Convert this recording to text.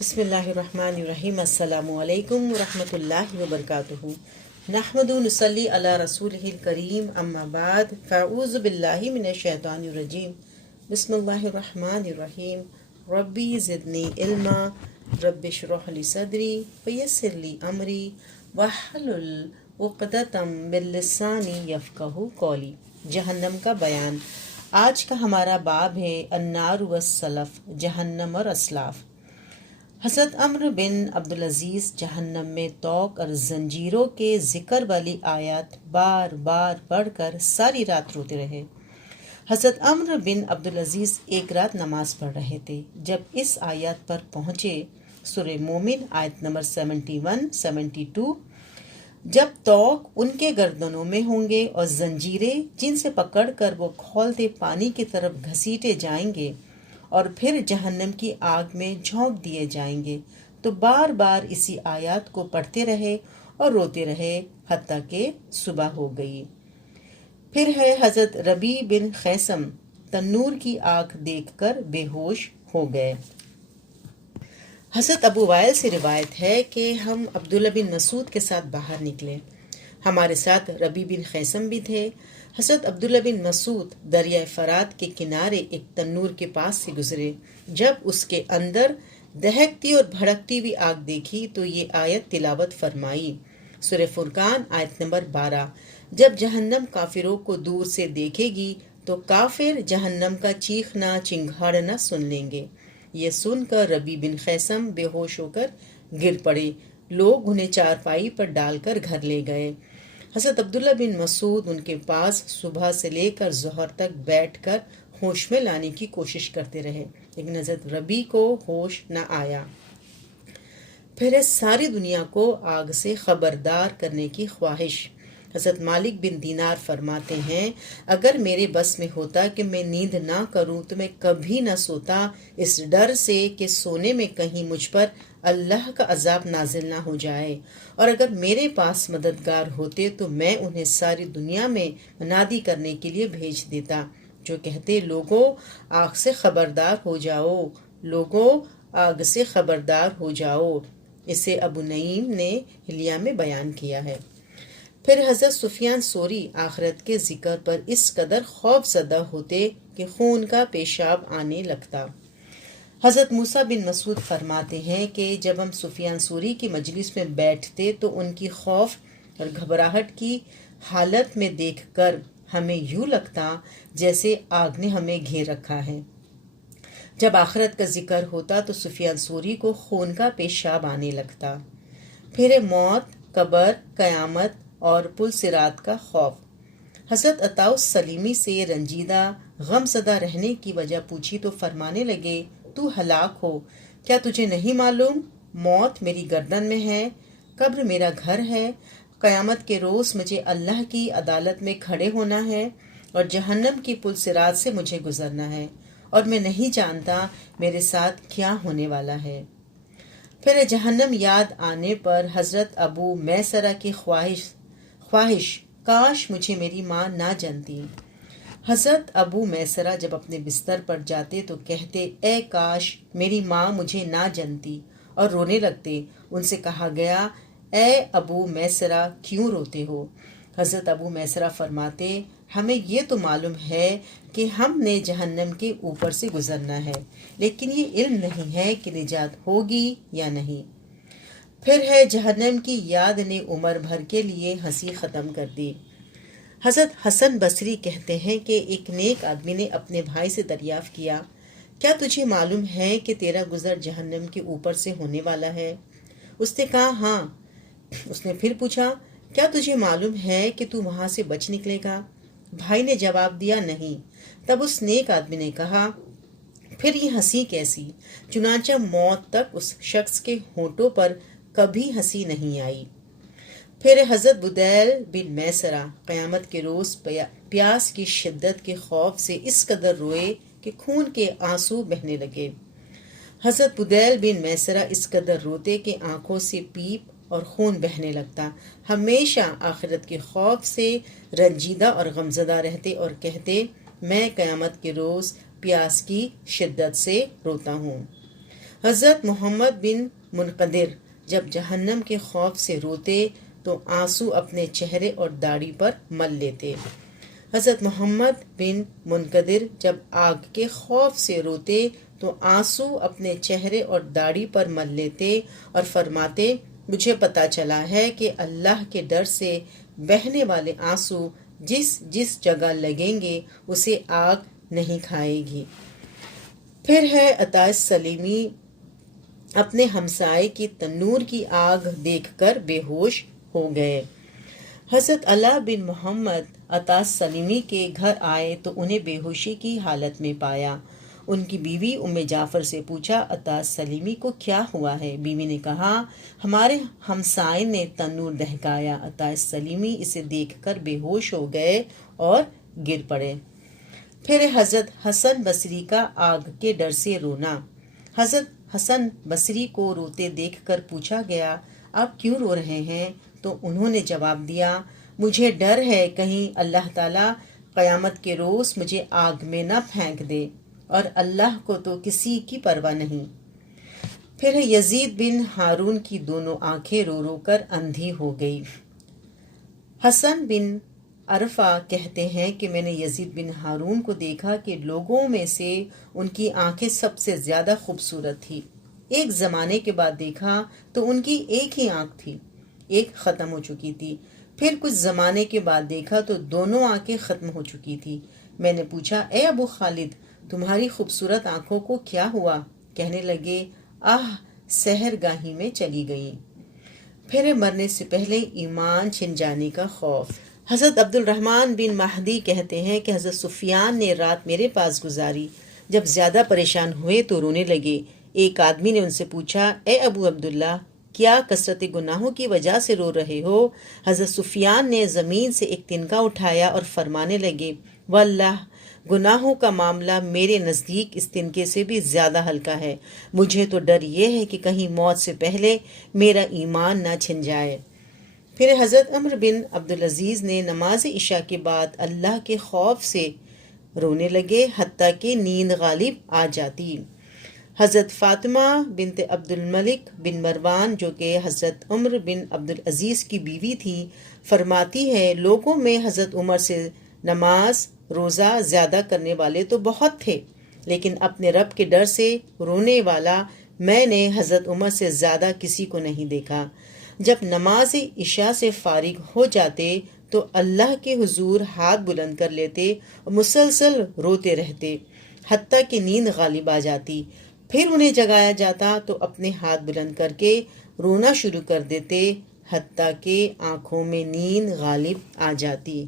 بسم اللہ الرحمن الرحیم۔ السلام علیکم ورحمۃ اللہ وبرکاتہ۔ نحمد و نصلی علی رسولہ الکریم، اما بعد، فاعوذ باللہ من الشیطان الرجیم۔ بسم اللہ الرحمن الرحیم۔ ربی زدنی علما، رب اشرح لی صدری ویسر لی امری واحلل عقدۃ من لسانی یفقہوا قولی۔ جہنم کا بیان۔ آج کا ہمارا باب ہے النار والسلف، جہنم اور اسلاف۔ حضرت عمرو بن عبدالعزیز جہنم میں توق اور زنجیروں کے ذکر والی آیات بار بار پڑھ کر ساری رات روتے رہے۔ حضرت عمرو بن عبدالعزیز ایک رات نماز پڑھ رہے تھے، جب اس آیات پر پہنچے، سورہ مومن آیت نمبر 71 72، جب توق ان کے گردنوں میں ہوں گے اور زنجیریں جن سے پکڑ کر وہ کھولتے پانی کی طرف گھسیٹے جائیں گے اور پھر جہنم کی آگ میں جھونک دیے جائیں گے، تو بار بار اسی آیات کو پڑھتے رہے اور روتے رہے حتیٰ کہ صبح ہو گئی۔ پھر ہے حضرت ربیع بن خیثم تنور کی آگ دیکھ کر بے ہوش ہو گئے۔ حضرت ابو وائل سے روایت ہے کہ ہم عبداللہ بن مسعود کے ساتھ باہر نکلے، ہمارے ساتھ ربیع بن خیثم بھی تھے۔ حضرت عبداللہ بن مسعود دریائے فرات کے کنارے ایک تنور کے پاس سے گزرے، جب اس کے اندر دہکتی اور بھڑکتی ہوئی آگ دیکھی تو یہ آیت تلاوت فرمائی، سورہ فرقان آیت نمبر 12۔ جب جہنم کافروں کو دور سے دیکھے گی تو کافر جہنم کا چیخنا چنگھاڑنا سن لیں گے۔ یہ سن کر ربیع بن خیثم بے ہوش ہو کر گر پڑے، لوگ انہیں چارپائی پر ڈال کر گھر لے گئے۔ حضرت عبداللہ بن مسعود ان کے پاس صبح سے لے کر ظہر تک بیٹھ کر ہوش میں لانے کی کوشش کرتے رہے، لیکن حضرت ربیع کو ہوش نہ آیا۔ پھر ہے ساری دنیا کو آگ سے خبردار کرنے کی خواہش۔ حضرت مالک بن دینار فرماتے ہیں، اگر میرے بس میں ہوتا کہ میں نیند نہ کروں تو میں کبھی نہ سوتا، اس ڈر سے کہ سونے میں کہیں مجھ پر اللہ کا عذاب نازل نہ ہو جائے، اور اگر میرے پاس مددگار ہوتے تو میں انہیں ساری دنیا میں منادی کرنے کے لیے بھیج دیتا، جو کہتے، لوگوں آگ سے خبردار ہو جاؤ، لوگوں آگ سے خبردار ہو جاؤ۔ اسے ابو نعیم نے حلیہ میں بیان کیا ہے۔ پھر حضرت سفیان ثوری آخرت کے ذکر پر اس قدر خوف زدہ ہوتے کہ خون کا پیشاب آنے لگتا۔ حضرت موسیٰ بن مسعود فرماتے ہیں کہ جب ہم سفیان ثوری کی مجلس میں بیٹھتے تو ان کی خوف اور گھبراہٹ کی حالت میں دیکھ کر ہمیں یوں لگتا جیسے آگ نے ہمیں گھیر رکھا ہے۔ جب آخرت کا ذکر ہوتا تو سفیان ثوری کو خون کا پیشاب آنے لگتا۔ پھر موت، قبر، قیامت اور پل صراط کا خوف۔ حضرت عطاء السلیمی سے رنجیدہ غم زدہ رہنے کی وجہ پوچھی تو فرمانے لگے، تو ہلاک ہو، کیا تجھے نہیں معلوم موت میری گردن میں ہے، قبر میرا گھر ہے، قیامت کے روز مجھے اللہ کی عدالت میں کھڑے ہونا ہے اور جہنم کی پل صراط سے مجھے گزرنا ہے، اور میں نہیں جانتا میرے ساتھ کیا ہونے والا ہے۔ پھر جہنم یاد آنے پر حضرت ابو میسرہ کی خواہش، کاش مجھے میری ماں نہ جنتی۔ حضرت ابو میسرہ جب اپنے بستر پر جاتے تو کہتے، اے کاش میری ماں مجھے نہ جنتی، اور رونے لگتے۔ ان سے کہا گیا، اے ابو میسرہ کیوں روتے ہو؟ حضرت ابو میسرہ فرماتے، ہمیں یہ تو معلوم ہے کہ ہم نے جہنم کے اوپر سے گزرنا ہے، لیکن یہ علم نہیں ہے کہ نجات ہوگی یا نہیں۔ پھر ہے جہنم کی یاد نے عمر بھر کے لیے ہنسی ختم کر دی۔ حضرت حسن بصری کہتے ہیں کہ ایک نیک آدمی نے اپنے بھائی سے دریافت کیا، کیا تجھے معلوم ہے کہ تیرا گزر جہنم کے اوپر سے ہونے والا ہے؟ اس نے کہا، ہاں۔ اس نے پھر پوچھا، کیا تجھے معلوم ہے کہ تو وہاں سے بچ نکلے گا؟ بھائی نے جواب دیا، نہیں۔ تب اس نیک آدمی نے کہا، پھر یہ ہنسی کیسی؟ چنانچہ موت تک اس شخص کے ہونٹوں پر کبھی ہنسی نہیں آئی۔ پھر حضرت بدیل بن میسرہ قیامت کے روز پیاس کی شدت کے خوف سے اس قدر روئے کہ خون کے آنسو بہنے لگے۔ حضرت بدیل بن میسرہ اس قدر روتے کہ آنکھوں سے پیپ اور خون بہنے لگتا، ہمیشہ آخرت کے خوف سے رنجیدہ اور غمزدہ رہتے اور کہتے، میں قیامت کے روز پیاس کی شدت سے روتا ہوں۔ حضرت محمد بن منقدر جب جہنم کے خوف سے روتے تو آنسو اپنے چہرے اور داڑھی پر مل لیتے۔ حضرت محمد بن منقدر جب آگ کے خوف سے روتے تو آنسو اپنے چہرے اور داڑھی پر مل لیتے اور فرماتے، مجھے پتا چلا ہے کہ اللہ کے ڈر سے بہنے والے آنسو جس جس جگہ لگیں گے اسے آگ نہیں کھائے گی۔ پھر ہے عطا سلیمی اپنے ہمسائے کی تنور کی آگ دیکھ کر بے ہوش ہو گئے۔ حضرت علا بن محمد عطا سلیمی کے گھر آئے تو انہیں بے ہوشی کی حالت میں پایا۔ ان کی بیوی ام جعفر سے پوچھا، عطا سلیمی کو کیا ہوا ہے؟ بیوی نے کہا، ہمارے ہمسائے نے تنور دہکایا۔ عطا سلیمی اسے دیکھ کر بے ہوش ہو گئے اور گر پڑے۔ پھر حضرت حسن بصری کا آگ کے ڈر سے رونا۔ حضرت حسن بصری کو روتے دیکھ کر پوچھا گیا، آپ کیوں رو رہے ہیں؟ تو انہوں نے جواب دیا، مجھے ڈر ہے کہیں اللہ تعالیٰ قیامت کے روز مجھے آگ میں نہ پھینک دے، اور اللہ کو تو کسی کی پرواہ نہیں۔ پھر یزید بن ہارون کی دونوں آنکھیں رو رو کر اندھی ہو گئی۔ حسن بن عرفہ کہتے ہیں کہ میں نے یزید بن ہارون کو دیکھا کہ لوگوں میں سے ان کی آنکھیں سب سے زیادہ خوبصورت تھی۔ ایک زمانے کے بعد دیکھا تو ان کی ایک ہی آنکھ تھی، ایک ختم ہو چکی تھی۔ پھر کچھ زمانے کے بعد دیکھا تو دونوں آنکھیں ختم ہو چکی تھی۔ میں نے پوچھا، اے ابو خالد، تمہاری خوبصورت آنکھوں کو کیا ہوا؟ کہنے لگے، سحر گاہی میں چلی گئی۔ پھر مرنے سے پہلے ایمان چھن جانے کا خوف۔ حضرت عبد الرحمن بن مہدی کہتے ہیں کہ حضرت سفیان نے رات میرے پاس گزاری۔ جب زیادہ پریشان ہوئے تو رونے لگے۔ ایک آدمی نے ان سے پوچھا، اے ابو عبداللہ، کیا کثرت گناہوں کی وجہ سے رو رہے ہو؟ حضرت سفیان نے زمین سے ایک تنکا اٹھایا اور فرمانے لگے، واللہ گناہوں کا معاملہ میرے نزدیک اس تنکے سے بھی زیادہ ہلکا ہے۔ مجھے تو ڈر یہ ہے کہ کہیں موت سے پہلے میرا ایمان نہ چھن جائے۔ پھر حضرت عمر بن عبدالعزیز نے نماز عشاء کے بعد اللہ کے خوف سے رونے لگے، حتیٰ کہ نیند غالب آ جاتی۔ حضرت فاطمہ بنت عبد الملک بن مروان جو کہ حضرت عمر بن عبدالعزیز کی بیوی تھی، فرماتی ہے، لوگوں میں حضرت عمر سے نماز روزہ زیادہ کرنے والے تو بہت تھے، لیکن اپنے رب کے ڈر سے رونے والا میں نے حضرت عمر سے زیادہ کسی کو نہیں دیکھا۔ جب نماز عشاء سے فارغ ہو جاتے تو اللہ کے حضور ہاتھ بلند کر لیتے اور مسلسل روتے رہتے، حتیٰ کہ نیند غالب آ جاتی۔ پھر انہیں جگایا جاتا تو اپنے ہاتھ بلند کر کے رونا شروع کر دیتے، حتیٰ کہ آنکھوں میں نیند غالب آ جاتی۔